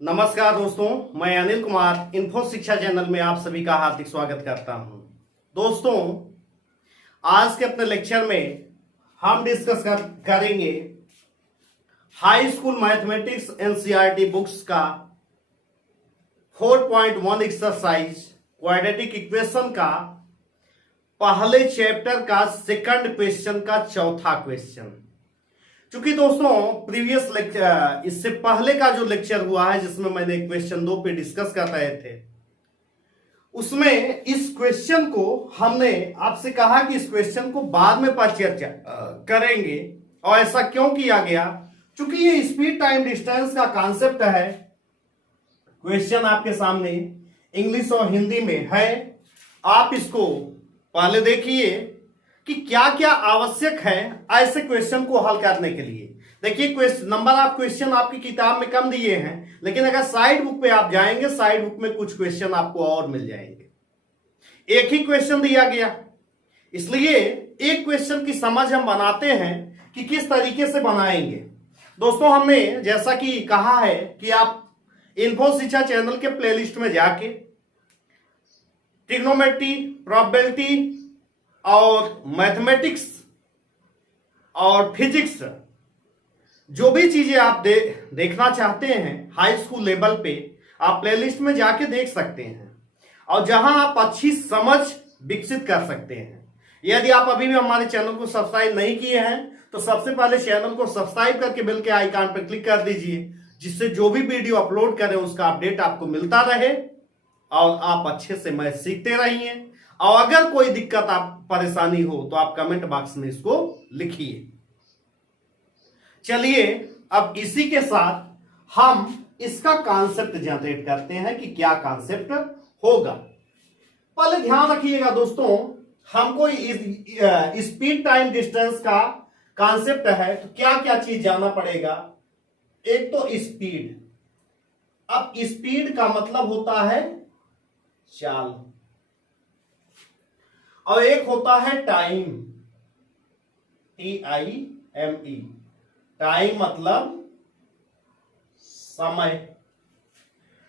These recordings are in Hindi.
नमस्कार दोस्तों, मैं अनिल कुमार इन्फो शिक्षा चैनल में आप सभी का हार्दिक स्वागत करता हूं। दोस्तों, आज के अपने लेक्चर में हम डिस्कस करेंगे high school mathematics NCERT books का 4.1 एक्सरसाइज क्वाड्रेटिक इक्वेशन का पहले चैप्टर का सेकंड क्वेश्चन का चौथा क्वेश्चन। क्योंकि दोस्तों प्रीवियस लेक्चर, इससे पहले का जो लेक्चर हुआ है जिसमें मैंने क्वेश्चन 2 पे डिस्कस कर रहे थे, उसमें इस क्वेश्चन को हमने आपसे कहा कि इस क्वेश्चन को बाद में चर्चा करेंगे। और ऐसा क्यों किया गया? क्योंकि ये स्पीड टाइम डिस्टेंस का कॉन्सेप्ट है। क्वेश्चन आपके सामने इंग्लिश और हिंदी में है। आप इसको पहले देखिए कि क्या क्या आवश्यक है ऐसे क्वेश्चन को हल करने के लिए। देखिए क्वेश्चन नंबर आप क्वेश्चन आपकी किताब में कम दिए हैं, लेकिन अगर साइड बुक पे आप जाएंगे, साइड बुक में कुछ क्वेश्चन आपको और मिल जाएंगे। एक ही क्वेश्चन दिया गया, इसलिए एक क्वेश्चन की समझ हम बनाते हैं कि किस तरीके से बनाएंगे। दोस्तों, हमने जैसा कि कहा है कि आप इन्फो शिक्षा चैनल के प्लेलिस्ट में जाके ट्रिग्नोमेट्री, प्रोबेबिलिटी और मैथमेटिक्स और फिजिक्स, जो भी चीजें आप देखना चाहते हैं हाई स्कूल लेवल पे, आप प्लेलिस्ट में जाके देख सकते हैं और जहां आप अच्छी समझ विकसित कर सकते हैं। यदि आप अभी भी हमारे चैनल को सब्सक्राइब नहीं किए हैं तो सबसे पहले चैनल को सब्सक्राइब करके बेल के आइकन पर क्लिक कर दीजिए, जिससे जो भी वीडियो अपलोड करें उसका अपडेट आपको मिलता रहे और आप अच्छे से मैथ सीखते रहिए। और अगर कोई दिक्कत आप परेशानी हो तो आप कमेंट बॉक्स में इसको लिखिए। चलिए अब इसी के साथ हम इसका कॉन्सेप्ट जनरेट करते हैं कि क्या कॉन्सेप्ट होगा। पहले ध्यान रखिएगा दोस्तों, हमको स्पीड टाइम डिस्टेंस का कॉन्सेप्ट है तो क्या क्या चीज जानना पड़ेगा। एक तो स्पीड। अब स्पीड का मतलब होता है चाल, और एक होता है टाइम, TIME। टाइम मतलब समय।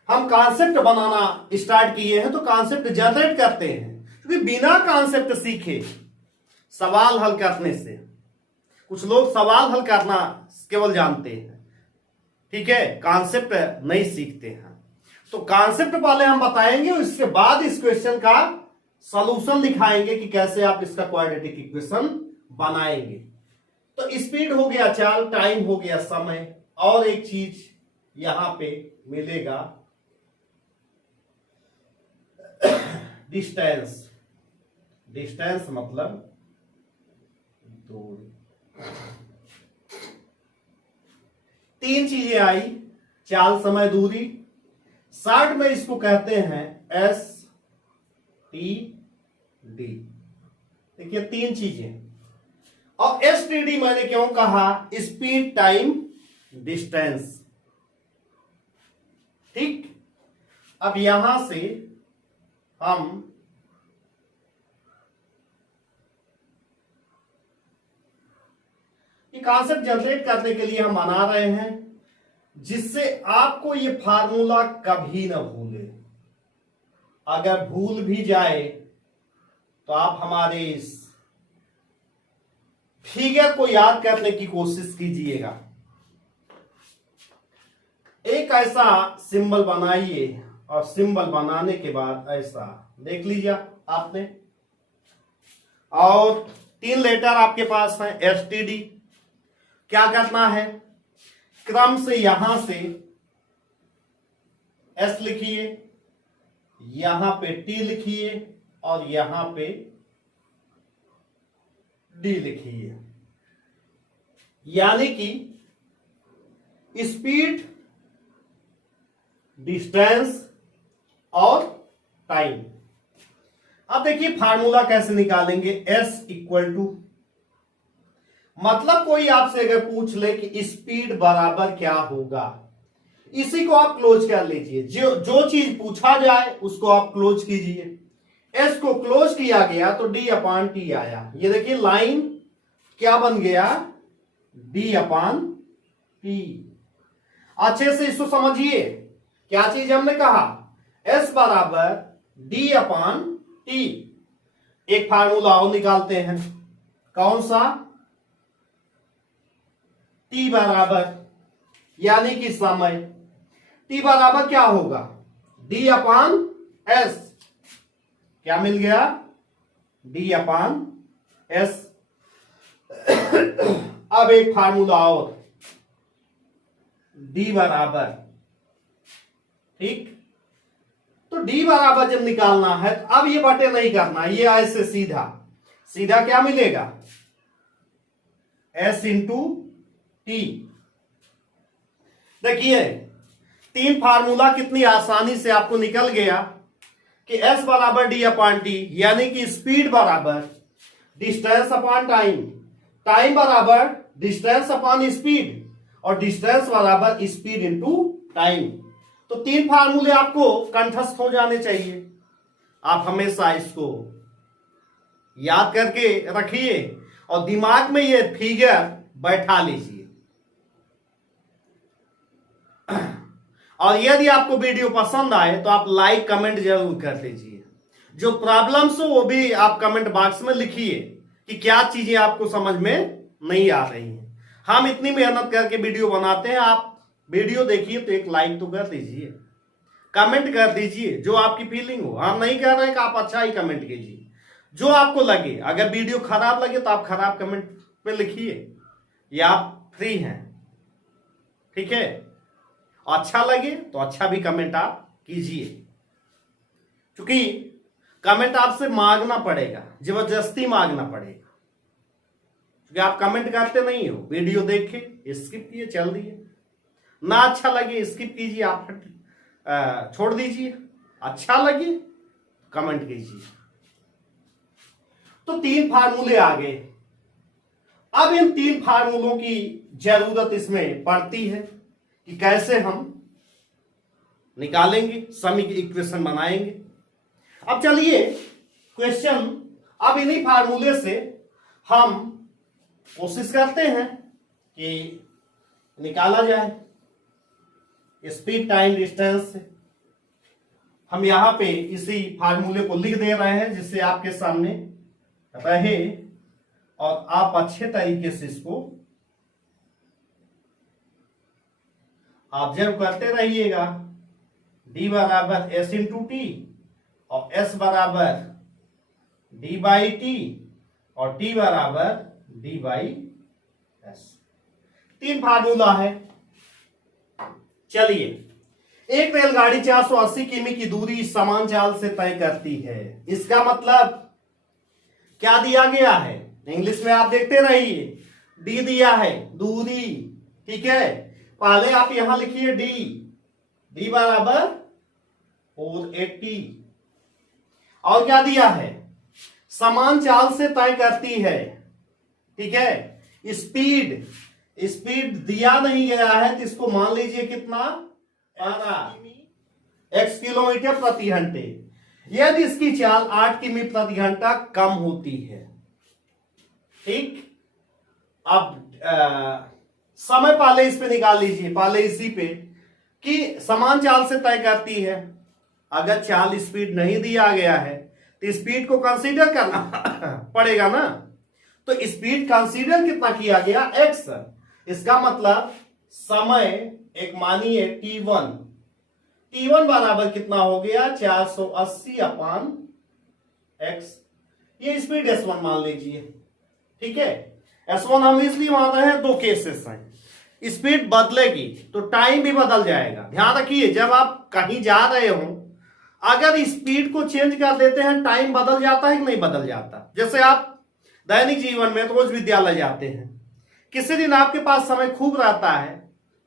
हम कॉन्सेप्ट बनाना स्टार्ट किए हैं तो कॉन्सेप्ट जनरेट करते हैं, क्योंकि बिना कॉन्सेप्ट सीखे सवाल हल करने से, कुछ लोग सवाल हल करना केवल जानते हैं, ठीक है, कॉन्सेप्ट नहीं सीखते हैं। तो कॉन्सेप्ट पहले हम बताएंगे, उसके बाद इस क्वेश्चन का सॉल्यूशन दिखाएंगे कि कैसे आप इसका क्वाड्रेटिक इक्वेशन बनाएंगे। तो स्पीड हो गया चाल, टाइम हो गया समय, और एक चीज यहां पे मिलेगा डिस्टेंस। डिस्टेंस मतलब दूरी। तीन चीजें आई, चाल, समय, दूरी। शॉर्ट में इसको कहते हैं STD। देखिए तीन चीजें। और STD मैंने क्यों कहा? Speed time distance. ठीक, अब यहां से हम ये कॉन्सेप्ट जनरेट करने के लिए हम बना रहे हैं, जिससे आपको ये फार्मूला कभी ना भूले। अगर भूल भी जाए तो आप हमारे इस फिगर को याद करने की कोशिश कीजिएगा। एक ऐसा सिंबल बनाइए और सिंबल बनाने के बाद ऐसा देख लीजिए आपने, और 3 लेटर आपके पास है STD। क्या करना है? क्रम से यहां से S लिखिए, यहां पे T लिखिए और यहां पे D लिखिए। यानी कि स्पीड, डिस्टेंस और टाइम। अब देखिए फार्मूला कैसे निकालेंगे। S इक्वल टू, मतलब कोई आपसे अगर पूछ ले कि स्पीड बराबर क्या होगा, इसी को आप क्लोज कर लीजिए। जो चीज पूछा जाए उसको आप क्लोज कीजिए। S को क्लोज किया गया तो D/T आया। ये देखिए लाइन क्या बन गया? D/T। अच्छे से इसको समझिए। क्या चीज हमने कहा, S बराबर D अपान T। एक फार्मूला और निकालते हैं, कौन सा, T बराबर यानी कि समय, T बराबर क्या होगा, D अपान S। क्या मिल गया, D अपान S। अब एक फार्मूला और, D बराबर, ठीक, तो D बराबर जब निकालना है तो अब ये बटे नहीं करना, ये ऐसे सीधा सीधा क्या मिलेगा, S इंटू टी। देखिए 3 फार्मूला कितनी आसानी से आपको निकल गया कि S बराबर D अपान टी, यानी कि स्पीड बराबर डिस्टेंस अपॉन टाइम, टाइम बराबर डिस्टेंस अपॉन स्पीड, और डिस्टेंस बराबर स्पीड इनटू टाइम। तो 3 फार्मूले आपको कंठस्थ हो जाने चाहिए। आप हमेशा इसको याद करके रखिए और दिमाग में ये फिगर बैठा लीजिए। और यदि आपको वीडियो पसंद आए तो आप लाइक कमेंट जरूर कर लीजिए। जो प्रॉब्लम्स हो वो भी आप कमेंट बॉक्स में लिखिए कि क्या चीजें आपको समझ में नहीं आ रही हैं। हम इतनी मेहनत करके वीडियो बनाते हैं, आप वीडियो देखिए तो एक लाइक तो कर दीजिए, कमेंट कर दीजिए जो आपकी फीलिंग हो। हम नहीं कह रहे हैं कि आप अच्छा ही कमेंट कीजिए, जो आपको लगे। अगर वीडियो खराब लगे तो आप खराब कमेंट पे लिखिए, या आप फ्री हैं, ठीक है। अच्छा लगे तो अच्छा भी कमेंट आप कीजिए, क्योंकि कमेंट आपसे मांगना पड़ेगा, जबरदस्ती मांगना पड़ेगा, क्योंकि आप कमेंट करते नहीं हो। वीडियो देखे स्किप किए चल दिए, ना अच्छा लगे स्किप कीजिए, आप छोड़ दीजिए, अच्छा लगे कमेंट कीजिए। तो 3 फार्मूले आ गए। अब इन 3 फार्मूलों की जरूरत इसमें पड़ती है कि कैसे हम निकालेंगे, समीकरण इक्वेशन बनाएंगे। अब चलिए क्वेश्चन, अब इन्हीं फार्मूले से हम कोशिश करते हैं कि निकाला जाए स्पीड टाइम डिस्टेंस से। हम यहां पे इसी फार्मूले को लिख दे रहे हैं जिससे आपके सामने रहे और आप अच्छे तरीके से इसको ऑब्जर्व करते रहिएगा। D बराबर S इंटू टी और S बराबर D बाई टी और T बराबर D बाई S। 3 फार्मूला है। चलिए, एक रेलगाड़ी 480 किमी की दूरी समान चाल से तय करती है। इसका मतलब क्या दिया गया है, इंग्लिश में आप देखते रहिए। D दिया है दूरी, ठीक है। पहले आप यहां लिखिए D बराबर 480, और क्या दिया है, समान चाल से तय करती है, ठीक है। स्पीड दिया नहीं गया है तो इसको मान लीजिए कितना, 12 x किलोमीटर प्रति घंटे। यदि इसकी चाल 8 किमी प्रति घंटा कम होती है, ठीक। अब समय पहले इस पे निकाल लीजिए, पहले इसी पे कि समान चाल से तय करती है। अगर चाल स्पीड नहीं दिया गया है तो स्पीड को कंसीडर करना पड़ेगा ना। तो स्पीड कंसीडर कितना किया गया, x। इसका मतलब समय एक मानिए t1 बराबर कितना हो गया, 480 अपान x। ये स्पीड s1 मान लीजिए, ठीक है। S1 हम इसलिए मान रहे हैं, 2 केसेस हैं। स्पीड बदलेगी तो टाइम भी बदल जाएगा। ध्यान रखिए, जब आप कहीं जा रहे हो, अगर स्पीड को चेंज कर देते हैं, टाइम बदल जाता है कि नहीं बदल जाता। जैसे आप दैनिक जीवन में रोज विद्यालय जाते हैं, किसी दिन आपके पास समय खूब रहता है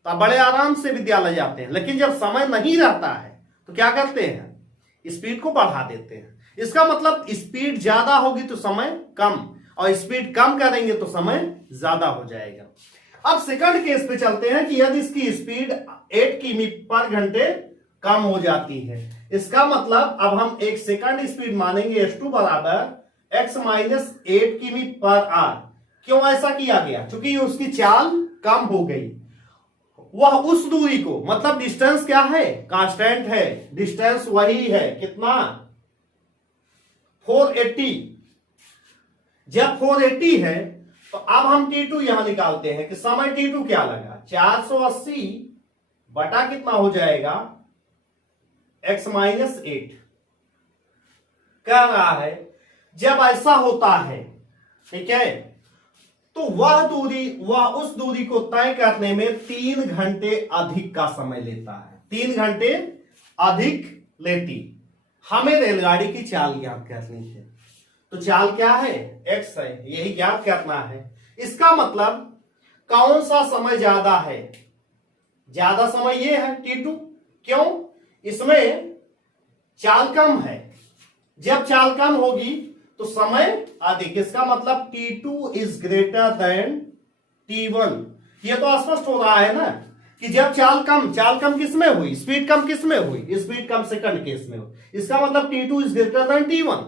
तो आप बड़े आराम से विद्यालय जाते हैं, लेकिन जब समय नहीं रहता है तो क्या करते हैं, स्पीड को बढ़ा देते हैं। इसका मतलब स्पीड ज्यादा होगी तो समय कम, और स्पीड कम करेंगे तो समय ज्यादा हो जाएगा। अब सेकंड केस पे चलते हैं कि यदि इसकी स्पीड 8 किमी पर घंटे कम हो जाती है, इसका मतलब अब हम एक सेकंड स्पीड मानेंगे s2 बराबर x माइनस 8 किमी पर आर। क्यों ऐसा किया गया, क्योंकि उसकी चाल कम हो गई। वह उस दूरी को, मतलब डिस्टेंस क्या है, कांस्टेंट है, डिस्टेंस वही है, कितना 480। जब 480 है तो अब हम T2 यहां निकालते हैं कि समय T2 क्या लगा, 480 बटा कितना हो जाएगा x माइनस 8। कह रहा है जब ऐसा होता है, ठीक है, तो वह उस दूरी को तय करने में 3 घंटे अधिक का समय लेता है, 3 घंटे अधिक लेती। हमें रेलगाड़ी की चाल ज्ञात करनी है, तो चाल क्या है, x है, यही ज्ञात करना है। इसका मतलब कौन सा समय ज्यादा है, ज्यादा समय ये है T2। क्यों, इसमें चाल कम है, जब चाल कम होगी तो समय अधिक, इसका मतलब T2 is greater than T1। ये तो स्पष्ट हो रहा है ना कि जब चाल कम किसमें हुई, स्पीड कम किसमें हुई, स्पीड कम सेकंड केस में हुई, इसका मतलब T2 is greater than T1।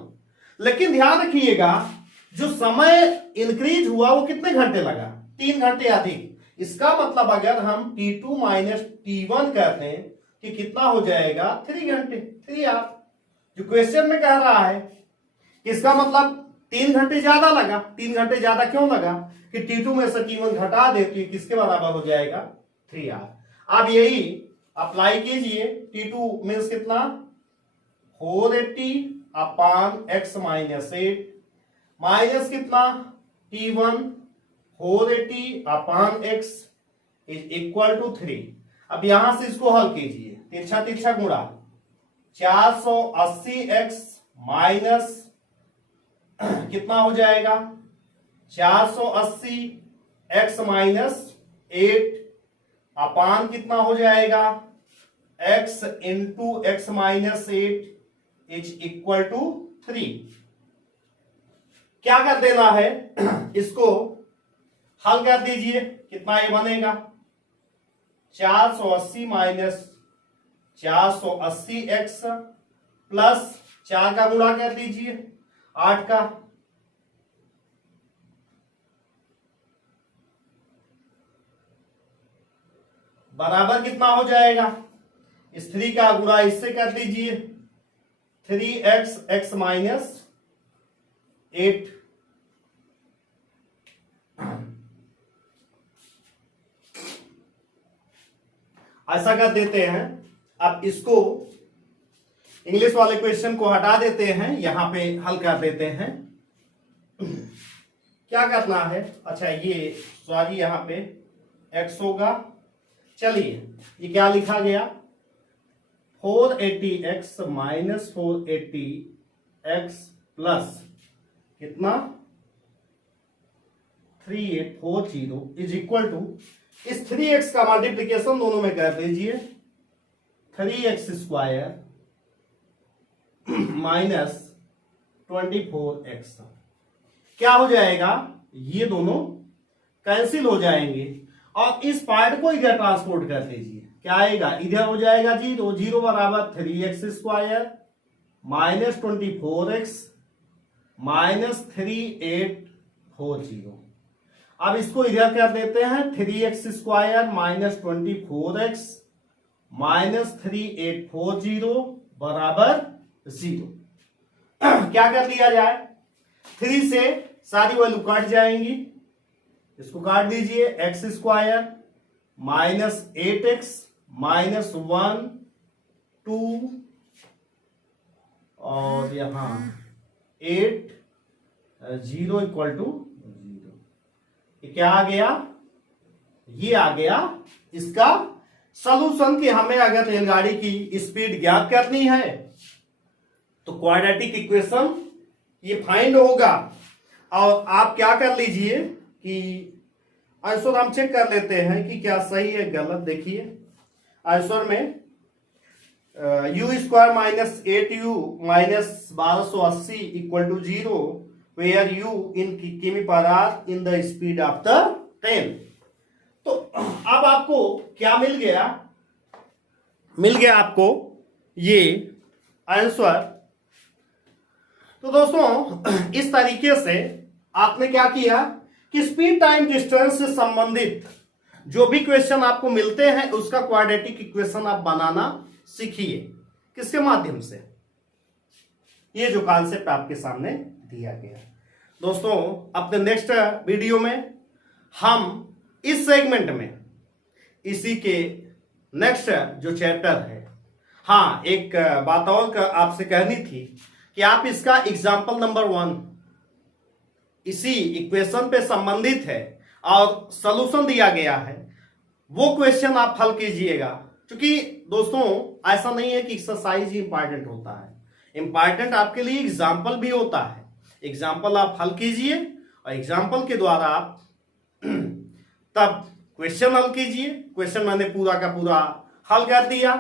लेकिन ध्यान रखिएगा जो समय इंक्रीज हुआ वो कितने घंटे लगा, 3 घंटे अधिक। इसका मतलब अगर हम T2 माइनस T1 करते हैं कि कितना हो जाएगा 3 घंटे, 3 आवर। जो क्वेश्चन में कह रहा है इसका मतलब 3 घंटे ज्यादा लगा। 3 घंटे ज्यादा क्यों लगा कि T2 में से T1 घटा दे तो किसके बराबर हो जाएगा 3 आवर। अब यही अप्लाई कीजिए, T2 मीन्स कितना 480 अपान x माइनस 8 माइनस कितना T1 480 upon x is equal to 3। अब यहां से इसको हल कीजिए, तिरछा तिरछा गुणा 480x माइनस कितना हो जाएगा 480x माइनस 8 अपान कितना हो जाएगा x into X minus 8 is equal to 3। क्या कर देना है, इसको हल कर दीजिए, कितना ये बनेगा 480 माइनस 480x प्लस 4 का गुणा कर दीजिए 8 का, बराबर कितना हो जाएगा, इस 3 का गुणा इससे कर दीजिए 3x x माइनस 8। ऐसा कर देते हैं। अब इसको इंग्लिश वाले क्वेश्चन को हटा देते हैं, यहां पे हल कर देते हैं। क्या करना है, अच्छा ये सॉरी यहां पे x होगा, चलिए ये क्या लिखा गया 480x माइनस 480x प्लस कितना 3840 इज इक्वल टू, इस 3x का मल्टीप्लीकेशन दोनों में कर दीजिए 3x स्क्वायर माइनस 24x। क्या हो जाएगा, ये दोनों कैंसिल हो जाएंगे और इस पार्ट को इधर ट्रांसपोर्ट कर दीजिए, क्या आएगा इधर हो जाएगा 0, 0 बराबर 3x square minus 24x minus 3840। अब इसको इधर कर देते हैं 3x square minus 24x minus 3840 बराबर 0। क्या कर दिया जाए, 3 से सारी वैल्यू काट जाएंगी, इसको काट दीजिए x square minus 8x minus 1 2 और यहां 8 0 इक्वल टू 0। क्या आ गया, ये आ गया इसका सॉल्यूशन कि हमें अगर रेलगाड़ी की स्पीड ज्ञात करनी है तो क्वाड्रेटिक इक्वेशन ये फाइंड होगा। और आप क्या कर लीजिए कि आंसर हम चेक कर लेते हैं कि क्या सही है गलत। देखिए आंसर में u square minus 8u minus 1280 equal to 0 where u in किमी per hour in the speed of the train. तो अब आपको क्या मिल गया, मिल गया आपको ये आंसर। तो दोस्तों इस तरीके से आपने क्या किया कि स्पीड टाइम डिस्टेंस से संबंधित जो भी क्वेश्चन आपको मिलते हैं उसका क्वाड्रेटिक इक्वेशन आप बनाना सीखिए। किसके माध्यम से? ये जो कॉन्सेप्ट आपके सामने दिया गया। दोस्तों अपने नेक्स्ट वीडियो में हम इस सेगमेंट में इसी के नेक्स्ट जो चैप्टर है, हाँ एक बात और आपसे कहनी थी कि आप इसका एग्जाम्पल नंबर 1 इसी इक्वेशन पे संबंधित है और सॉल्यूशन दिया गया है, वो क्वेश्चन आप हल कीजिएगा। क्योंकि दोस्तों ऐसा नहीं है कि एक्सरसाइज ही इंपॉर्टेंट होता है, इंपॉर्टेंट आपके लिए एग्जाम्पल भी होता है। एग्जाम्पल आप हल कीजिए और एग्जाम्पल के द्वारा आप तब क्वेश्चन हल कीजिए। क्वेश्चन मैंने पूरा का पूरा हल कर दिया,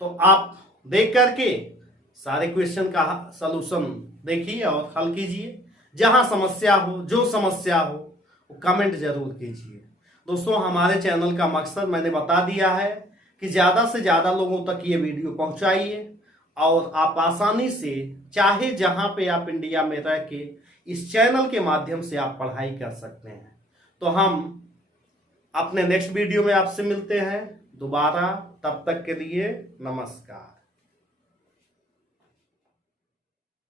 तो आप देख करके सारे क्वेश्चन का सलूशन देखिए और हल कीजिए। जहां समस्या हो, जो समस्या हो, वो कमेंट जरूर कीजिए। दोस्तों हमारे चैनल का मकसद मैंने बता दिया है कि ज़्यादा से ज़्यादा लोगों तक ये वीडियो पहुंचाइए और आप आसानी से चाहे जहां पे आप इंडिया में रह के इस चैनल के माध्यम से आप पढ़ाई कर सकते हैं। तो हम अपने नेक्स्ट वीडियो में आपसे मिलते हैं दोबारा, तब तक के लिए नमस्कार।